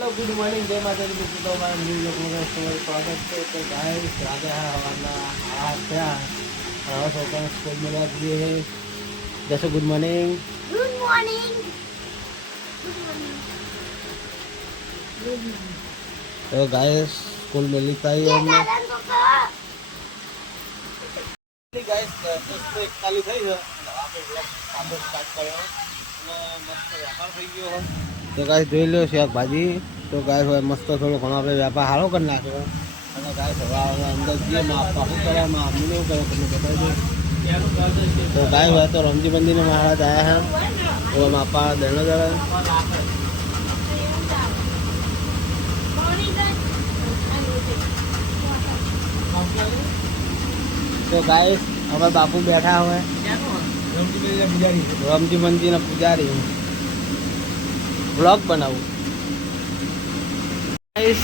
Hello good morning जय माता दी दोस्तों तो हमारे न्यू ब्लॉग में तुम्हारा स्वागत है। तो गाइस राजा है हमारा आज क्या और होकर स्कूल में लग गए हैं। जैसे good morning good morning good morning good morning. तो गाइस स्कूल में लिखा ही हमने गाइस तो 41 થઈ છે આપણે બ્લોગ કામ સ્ટાર્ટ કર્યો અને મસ્ત વ્યાપાર થઈ ગયો હોય। તો ગાઈસ જોઈ લો શાકભાજી તો ગાઈસ હવે મસ્ત થોડો ઘણો આપણે વ્યાપાર સારો કરી નાખ્યો અને ગાઈસ હવે અંદર જે માપા શું કરે અમને એવું કરે તમને બતાવી દઉં। તો ગાઈસ હવે તો રમજી મંદિરને મહારાજ આવ્યા છે वो मापा देना जरा। तो गाइस हमारे बापू बैठा हुआ है रामजी मंदिर ना पुजारी ब्लॉग बनाऊ गाइस।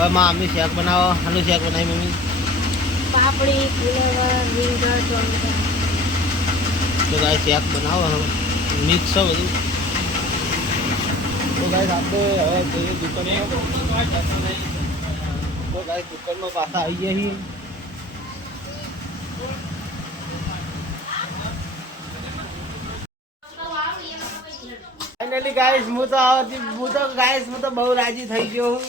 और मम्मी शेक बनाओ आलू शेक बनाई मम्मी पापड़ी फ्लेवर विंगर टोमेटो। तो गाइस शेक बनाओ हम मिक्स हो બધું। तो गाइस આપણે હવે જઈએ દુકાનમાં। तो गाइस દુકાનમાં પાછા આવી ગયા છીએ। फाइनली गाइस હું તો બહુ રાજી થઈ ગયો હું।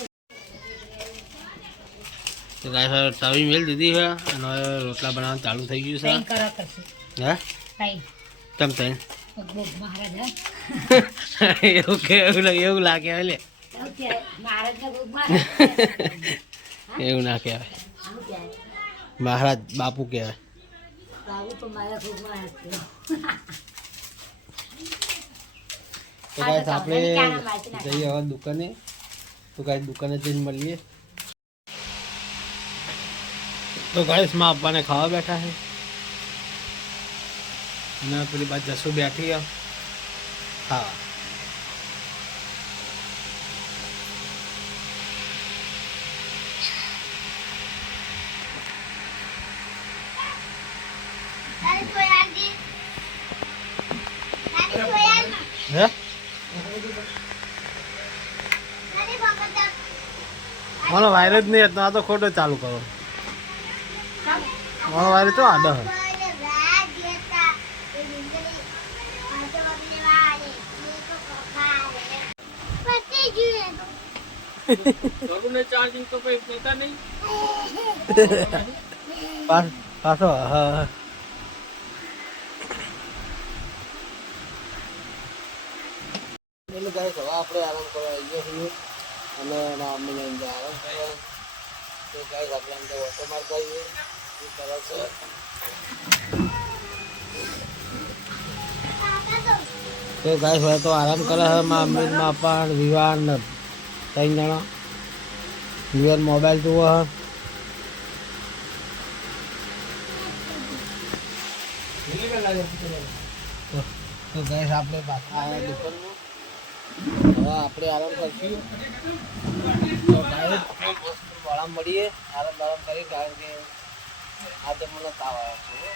તો ગાइस તવી મેલ દીધી છે અને રોટલા બનાવવાનું ચાલુ થઈ ગયું છે। હે કેમ તઈ એવું લાગે એટલે એવું ના કહેવાય મહારાજ બાપુ કહેવાય। तो गाइस આપણે જઈએ હવે દુકાને। તો ગાइस દુકાને જઈને મળીએ। तो गाइस માં આપવાને ખાવા બેઠા છે અને પેલી બાદ જસુ બેઠી છે ખાવા। હે મારો વાયર જ નહીં હતો આ તો ખોટો ચાલુ કરો મારો વાયર તો આડો હે। ચાર્જિંગ તો કોઈ દેતા નહીં પાછો હા गाइस હવે આપણે આરામ કરવા આવીએ છીએ અને મમ્મીને અંદર આરામ કરવા। તો ગાइस આપણે અંદર ઓટો મારતા આવીએ એ તરફ છે। તો ગાइस હવે તો આરામ કરે છે મમ્મી માપા વિવાન ત્રણ જણા વિવાન મોબાઈલ જોવો છે। તો ગાइस આપણે પાછા આવ્યા દુકાનમાં હવે આપણે આરામ કરશું। તો ગાઈસ વાળા મળીએ આરામ કરી કારણ કે આજે મને તાવ આવ્યો છે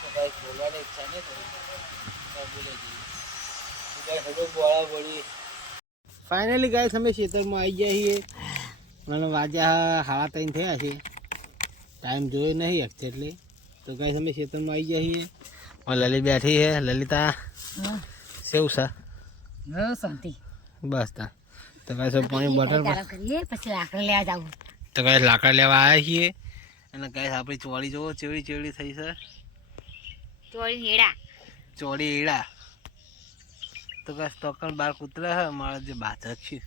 તો ગાઈસ બોલવાની ઈચ્છા નહીં થઈ બોલે હજુ બોળા બોલી। ફાઇનલી ગાઈસ અમે ખેતરમાં આવી ગયા છીએ અને વાગ્યા 3:30 થયા છે ટાઈમ જોયો નહીં એક્ઝેક્ટલી। તો ગાઈસ અમે ખેતરમાં આવી ગયા છીએ લલી બેઠી છે લલિતા સેવ છે શાંતિ बस था। तो कैसे पानी बोतल કરીએ પછી લાકડા લેવા જાવ। तो कैसे लाकड़ा लेवा आया છીએ અને ગાઈસ આપણી ચોળી જોવો ચેવડી ચેવડી થઈ છે ચોળી હેડા। તો ગાઈસ તોકણ બાર કૂતરા છે મારા જે બાધક છે।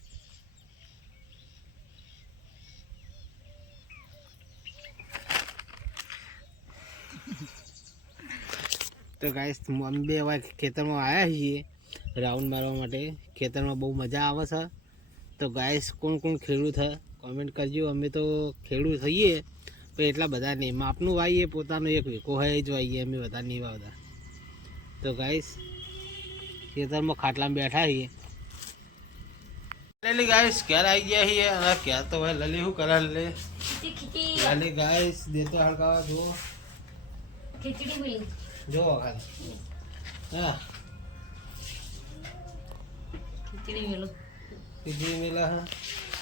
તો ગાઈસ અમે બે હવે ખેતરમાં આવ્યા છીએ રાઉન્ડ મારવા માટે। ખેતરમાં બહુ મજા આવે છે। તો ગાઈસ કોણ કોણ ખેડૂત છે કોમેન્ટ કરજો। અમે તો ખેડૂત થઈએ પણ એટલા બધા નહીં માપનું વાવીએ પોતાનો એક વીકો હોય જ વાવીએ અમે બધા નહીં વાવતા। તો ગાઈસ ખેતરમાં ખાટલામાં બેઠા છીએ લલી ગાઈસ ઘેર આવી ગયા છીએ અને ઘેર તો ભાઈ લલી શું કરે લલી ગાઈસ દેતો હળકાવા જુઓ ખીચડી જુઓ ખાલી હા ખીચડી મેલો ખીચડી મેલા હા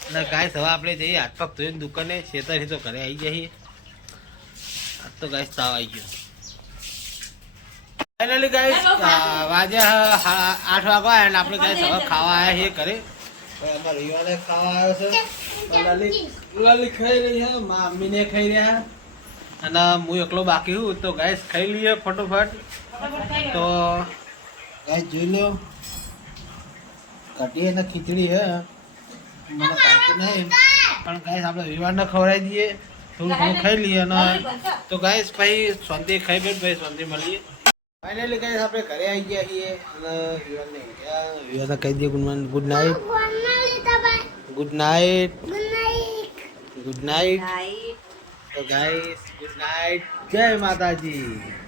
અને ગાઈસ હવે આપણે જઈએ હાથ પગ ધોઈને દુકાને ખેતરથી તો ઘરે આવી જઈએ આજ તો ગાઈસ તાવ આવી ગયો ફાઇનલી ગાઈસ વાગ્યા 8 વાગવા અને આપણે ગાઈસ હવે ખાવા આવ્યા છીએ ઘરે અમારા રીવાને ખાવા આવ્યો છે લલી ખાઈ રહી છે મમ્મીને ખાઈ રહ્યા અને હું એકલો બાકી હું તો ગાઈસ ખાઈ લઈએ ફટોફટ તો ગાઈસ જોઈ લો કઢી અને ખીચડી હે મને પાકું નહીં પણ ગાઈસ આપણે વિવાનને ખવડાવી દઈએ થોડું થોડું ખાઈ લઈએ અને તો ગાઈસ ભાઈ શાંતિ ખાઈ બેઠ ભાઈ શાંતિ મળીએ ફાઇનલી ગાઈસ આપણે ઘરે આવી ગયા છીએ અને વિવાનને કહી દઈએ good night good night good night તો ગાઈસ ગુડ નાઇટ જય માતાજી